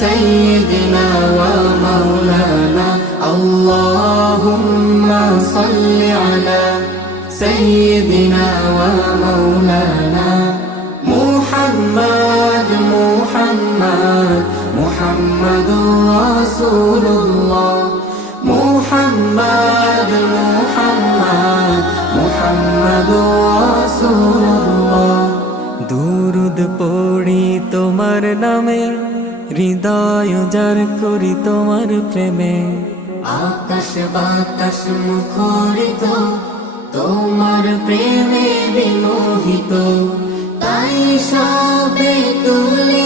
سيدنا ومولانا اللهم صل على سيدنا ومولانا محمد محمد محمد رسول الله محمد محمد محمد رسول الله দুরুদ পড়ি তোমার নামে হৃদয় যার করি তোমার প্রেমে আকাশ বাতাস মুখরিত তোমার প্রেমে বিমোহিত তাই সবে তুলি